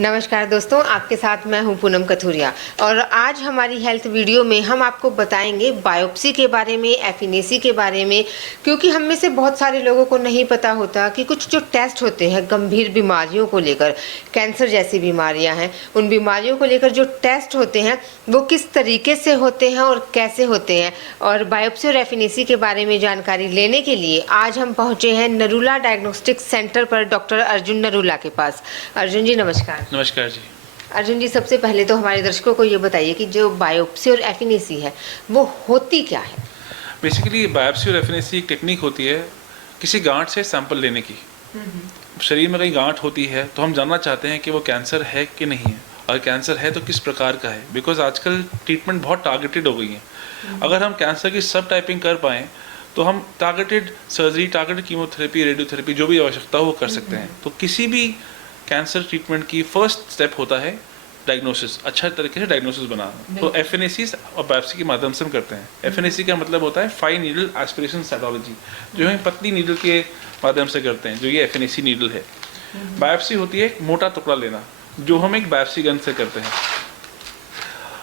नमस्कार दोस्तों, आपके साथ मैं हूं पूनम कथुरिया और आज हमारी हेल्थ वीडियो में हम आपको बताएंगे बायोप्सी के बारे में, एफिनेसी के बारे में। क्योंकि हम में से बहुत सारे लोगों को नहीं पता होता कि कुछ जो टेस्ट होते हैं गंभीर बीमारियों को लेकर, कैंसर जैसी बीमारियां हैं, उन बीमारियों को लेकर जो टेस्ट होते हैं वो किस तरीके से होते हैं और कैसे होते हैं। और बायोप्सी और एफिनेसी के बारे में जानकारी लेने के लिए आज हम पहुँचे हैं नरूला डायग्नोस्टिक सेंटर पर डॉक्टर अर्जुन नरूला के पास। अर्जुन जी नमस्कार। नमस्कार जी। अर्जुन जी, सबसे पहले तो हमारे दर्शकों को ये बताइए कि जो बायोप्सी और एफिनेसी है वो होती क्या है। बेसिकली बायोप्सी और एफिनेसी एक टेक्निक होती है किसी गांठ से सैंपल लेने की। शरीर में कहीं गांठ होती है तो हम जानना चाहते हैं कि वो कैंसर है कि नहीं है, और कैंसर है तो किस प्रकार का है। बिकॉज आजकल ट्रीटमेंट बहुत टारगेटेड हो गई है। अगर हम कैंसर की सब टाइपिंग कर पाएँ तो हम targeted surgery, targeted chemotherapy, radiotherapy जो भी आवश्यकता हो वो कर सकते हैं। तो किसी भी कैंसर ट्रीटमेंट की फर्स्ट स्टेप होता है डायग्नोसिस, अच्छा तरीके से डायग्नोसिस बनाना। तो एफिनेसी और बायोप्सी के माध्यम से हम करते हैं। एफिनेसी का मतलब होता है फाइन नीडल एस्पिरेशन साइटोलॉजी, जो हम पतली नीडल के माध्यम से करते हैं, जो ये एफिनेसी नीडल है। बायोप्सी होती है एक मोटा टुकड़ा लेना, जो हम एक बायोप्सी गन से करते हैं।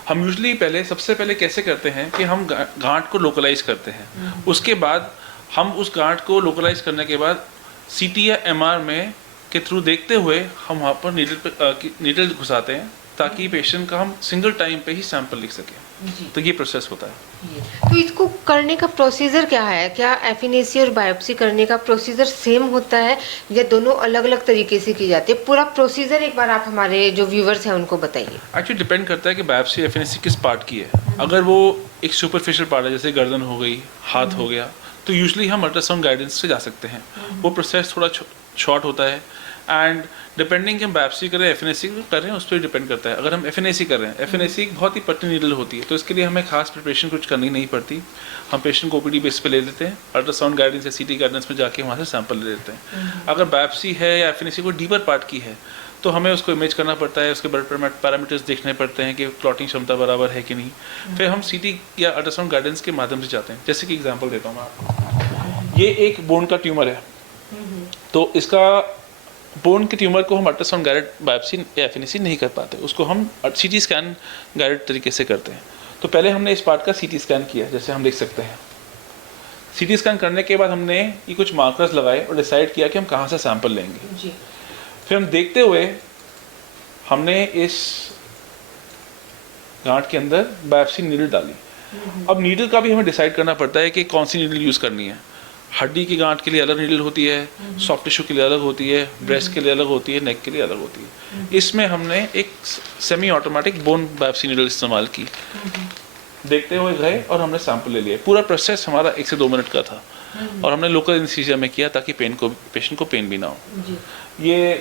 हम यूजली सबसे पहले कैसे करते हैं कि हम गांठ को लोकलाइज करते हैं। उसके बाद हम उस गांठ को लोकलाइज करने के बाद सीटी या एमआर में के थ्रू देखते हुए हम वहाँ पर नीडल घुसाते हैं ताकि पेशेंट का हम सिंगल टाइम पे ही सैंपल लिख सकें। तो ये प्रोसेस होता है। तो इसको करने का प्रोसीजर क्या है? क्या एफिनेसी और बायोप्सी करने का प्रोसीजर सेम होता है या दोनों अलग अलग तरीके से की जाती है? पूरा प्रोसीजर एक बार आप हमारे जो व्यूवर्स हैं उनको बताइए। एक्चुअली डिपेंड करता है कि बायोप्सी एफिनेसी किस पार्ट की है। अगर वो एक सुपरफिशियल पार्ट है, जैसे गर्दन हो गई, हाथ हो गया, तो यूजली हम अल्ट्रासाउंड गाइडेंस से जा सकते हैं। वो प्रोसेस थोड़ा शॉर्ट होता है एंड डिपेंडिंग हम बायोप्सी कर रहे हैं, एफिनेसी कर रहे हैं, उस पर डिपेंड करता है। अगर हम एफिनेसी कर रहे हैं, एफिनेसी एक बहुत ही पतली नीडल होती है, तो इसके लिए हमें खास प्रिपरेशन कुछ करनी नहीं पड़ती। हम पेशेंट को ओपीडी बेस पे ले लेते हैं, अल्ट्रासाउंड गाइडेंस या सीटी गाइडेंस में जाके वहाँ से सैंपल ले लेते हैं। अगर बायोप्सी है या एफिनेसी कोई डीपर पार्ट की है तो हमें उसको इमेज करना पड़ता है, उसके ब्लड पैरामीटर्स देखने पड़ते हैं कि क्लॉटिंग क्षमता बराबर है कि नहीं। फिर हम सीटी या अल्ट्रासाउंड गाइडेंस के माध्यम से जाते हैं। जैसे कि एग्जाम्पल देता हूँ मैं आपको, ये एक बोन का ट्यूमर है, तो इसका बोन के ट्यूमर को हम अल्ट्रासाउंड गाइडेड बायोप्सी या एफिनेसी नहीं कर पाते, उसको हम सीटी स्कैन गाइडेड तरीके से करते हैं। तो पहले हमने इस पार्ट का सीटी स्कैन किया, जैसे हम देख सकते हैं। सीटी स्कैन करने के बाद हमने ये कुछ मार्कर्स लगाए और डिसाइड किया कि हम कहाँ से सैंपल लेंगे जी। फिर हम देखते हुए हमने इस गांठ के अंदर बायोप्सी नीडल डाली। अब नीडल का भी हमें डिसाइड करना पड़ता है कि कौन सी नीडल यूज़ करनी है। हड्डी की गांठ के लिए अलग नीडल होती है, सॉफ्ट टिश्यू के लिए अलग होती है, ब्रेस्ट के लिए अलग होती है, नेक के लिए अलग होती है। इसमें हमने एक semi automatic bone biopsy needle इस्तेमाल की। देखते हुए गए और हमने सैंपल ले लिए। पूरा प्रोसेस हमारा 1 से 2 मिनट का था और हमने लोकल एनेस्थीसिया में किया ताकि पेशेंट को पेन भी ना हो। ये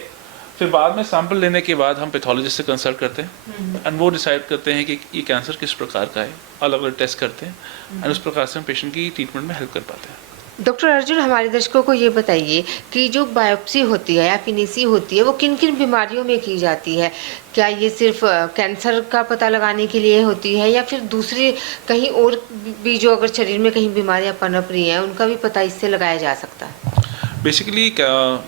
फिर बाद में सैंपल लेने के बाद हम पैथोलॉजिस्ट से कंसल्ट करते हैं एंड वो डिसाइड करते हैं कि ये कैंसर किस प्रकार का है। अलग अलग टेस्ट करते हैं एंड उस प्रकार से हम पेशेंट की ट्रीटमेंट में हेल्प कर पाते हैं। डॉक्टर अर्जुन, हमारे दर्शकों को ये बताइए कि जो बायोप्सी होती है, एफिनेसी होती है, वो किन किन बीमारियों में की जाती है? क्या ये सिर्फ कैंसर का पता लगाने के लिए होती है या फिर दूसरी कहीं और भी जो अगर शरीर में कहीं बीमारियां पनप रही हैं उनका भी पता इससे लगाया जा सकता है? बेसिकली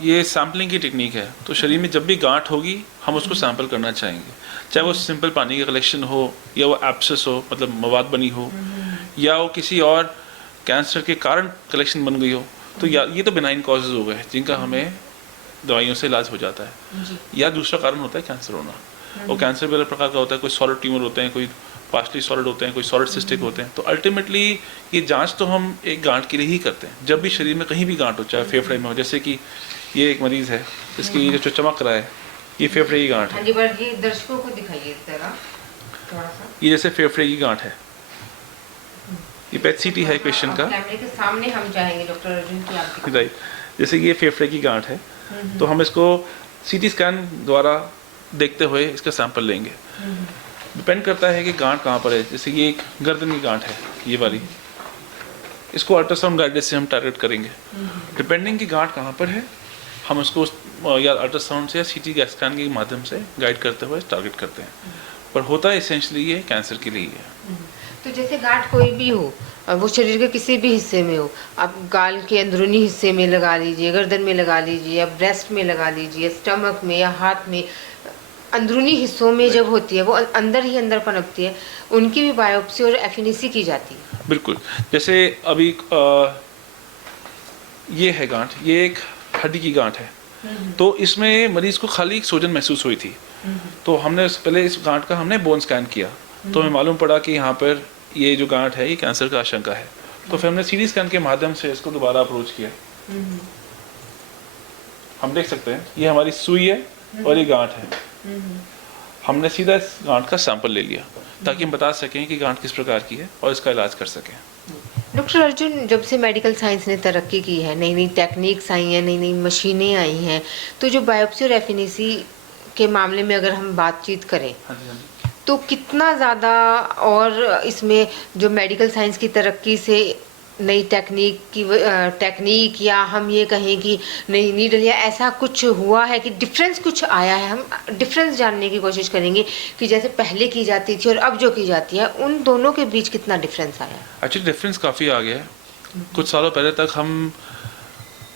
ये सैम्पलिंग की टेक्निक है। तो शरीर में जब भी गांठ होगी हम उसको सैंपल करना चाहेंगे, चाहे वो सिंपल पानी का कलेक्शन हो या वो एब्सेस हो, मतलब मवाद बनी हो, या वो किसी और कैंसर के कारण कलेक्शन बन गई हो। तो या ये तो बिनाइन कॉजेज हो गए जिनका हमें दवाइयों से इलाज हो जाता है। या दूसरा कारण होता है कैंसर होना, और कैंसर भी अलग प्रकार का होता है। कोई सॉलिड ट्यूमर होते हैं, कोई पार्शली सॉलिड होते हैं, कोई सॉलिड सिस्टिक होते हैं। तो अल्टीमेटली ये जांच तो हम एक गांठ के लिए ही करते हैं। जब भी शरीर में कहीं भी गांठ हो, चाहे फेफड़े में हो, जैसे कि ये एक मरीज़ है, इसकी ये जो चमक रहा है ये फेफड़े की गांठ है। ये दर्शकों को दिखाइए थोड़ा सा। ये जैसे फेफड़े की गांठ है, ये पेट सीटी है पेशेंट का। कैमरे के सामने हम चाहेंगे डॉक्टर अर्जुन की आप दिखाइए। राइट, जैसे ये फेफड़े की गांठ है, तो हम इसको सीटी स्कैन द्वारा देखते हुए इसका सैंपल लेंगे। डिपेंड करता है कि गांठ कहाँ पर है। जैसे ये एक गर्दन की गांठ है, ये वाली, इसको अल्ट्रासाउंड गाइडेड से हम टारगेट करेंगे। डिपेंडिंग की गांठ कहाँ पर है हम उसको या अल्ट्रासाउंड से या सीटी स्कैन के माध्यम से गाइड करते हुए टारगेट करते हैं। पर होता है इसेंशली ये कैंसर के लिए है। तो जैसे गांठ कोई भी हो, वो शरीर के किसी भी हिस्से में हो, आप गाल के अंदरूनी हिस्से में लगा लीजिए, गर्दन में लगा लीजिए, या ब्रेस्ट में लगा लीजिए, स्टमक में या हाथ में, अंदरूनी हिस्सों में जब होती है, वो अंदर ही अंदर पनपती है, उनकी भी बायोप्सी और एफिनिसी की जाती है। बिल्कुल। जैसे अभी ये है गांठ, ये एक हड्डी की गांठ है, तो इसमें मरीज को खाली एक सूजन महसूस हुई थी, तो हमने पहले इस गांठ का हमने बोन स्कैन किया, तो हमें मालूम पड़ा कि यहाँ पर ये जो गांठ है ये कैंसर का आशंका है। तो फिर हमने सीटी स्कैन के माध्यम से इसको दोबारा अप्रोच किया। हम देख सकते हैं ये हमारी सुई है और ये गांठ है। हमने सीधा इस गांठ का सैंपल ले लिया ताकि हम बता सकें कि गांठ किस प्रकार की है और इसका इलाज कर सकें। डॉक्टर अर्जुन, जब से मेडिकल साइंस ने तरक्की की है, नई नई टेक्निक्स आई हैं, नई नई मशीनें आई हैं, तो जो बायोप्सी और एफिनिसी के मामले में अगर हम बातचीत करें, हाँ जी, हाँ जी। तो कितना ज़्यादा, और इसमें जो मेडिकल साइंस की तरक्की से नई टेक्निक या हम ये कहें कि नई नीडल या ऐसा कुछ हुआ है कि डिफरेंस कुछ आया है, हम डिफरेंस जानने की कोशिश करेंगे कि जैसे पहले की जाती थी और अब जो की जाती है, उन दोनों के बीच कितना डिफरेंस आया है? एक्चुअली डिफरेंस काफ़ी आ गया है। कुछ सालों पहले तक हम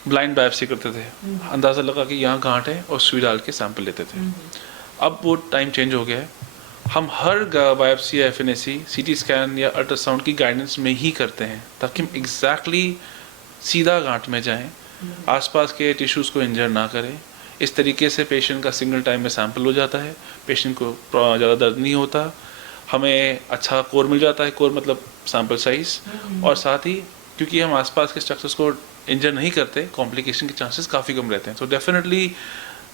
ब्लाइंड बायोप्सी करते थे, अंदाज़ा लगा कि यहाँ गांठ है और सुई डाल के सैंपल लेते थे। अब वो टाइम चेंज हो गया है, हम हर बायोप्सी या एफएनएसी सीटी स्कैन या अल्ट्रासाउंड की गाइडेंस में ही करते हैं ताकि हम एग्जैक्टली सीधा गांठ में जाएं, आसपास के टिश्यूज़ को इंजर ना करें। इस तरीके से पेशेंट का सिंगल टाइम में सैंपल हो जाता है, पेशेंट को ज़्यादा दर्द नहीं होता, हमें अच्छा कोर मिल जाता है, कोर मतलब सैंपल साइज, और साथ ही क्योंकि हम आसपास के स्ट्रक्चर्स को इंजर नहीं करते, कॉम्प्लिकेशन के चांसेस काफ़ी कम रहते हैं। तो डेफिनेटली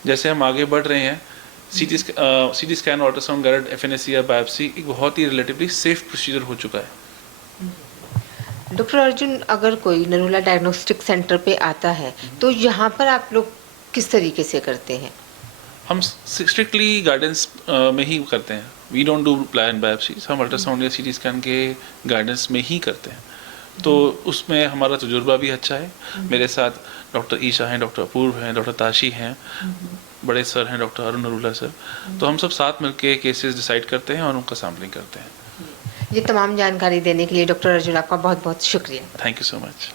जैसे हम आगे बढ़ रहे हैं, CT scan, ultrasound guided FNAC या बायोप्सी एक बहुत ही रिलेटिवली सेफ प्रोसीजर हो चुका है। डॉक्टर अर्जुन, अगर कोई नरूला डायग्नोस्टिक सेंटर पे आता है, तो यहाँ पर आप लोग किस तरीके से करते हैं? हम स्ट्रिक्टली गाइडेंस में ही करते हैं। We don't do blind biopsies, हम अल्ट्रासाउंड या सीटी स्कैन के गाइडेंस में ही करते हैं। तो उसमें हमारा तजुर्बा भी अच्छा है। मेरे साथ डॉक्टर ईशा हैं, डॉक्टर अपूर्व हैं, डॉक्टर ताशी हैं, बड़े सर हैं डॉक्टर अरुण नरूला सर। तो हम सब साथ मिलके केसेस डिसाइड करते हैं और उनका सैम्पलिंग करते हैं। ये तमाम जानकारी देने के लिए डॉक्टर अर्जुन, आपका बहुत बहुत शुक्रिया। Thank you so much.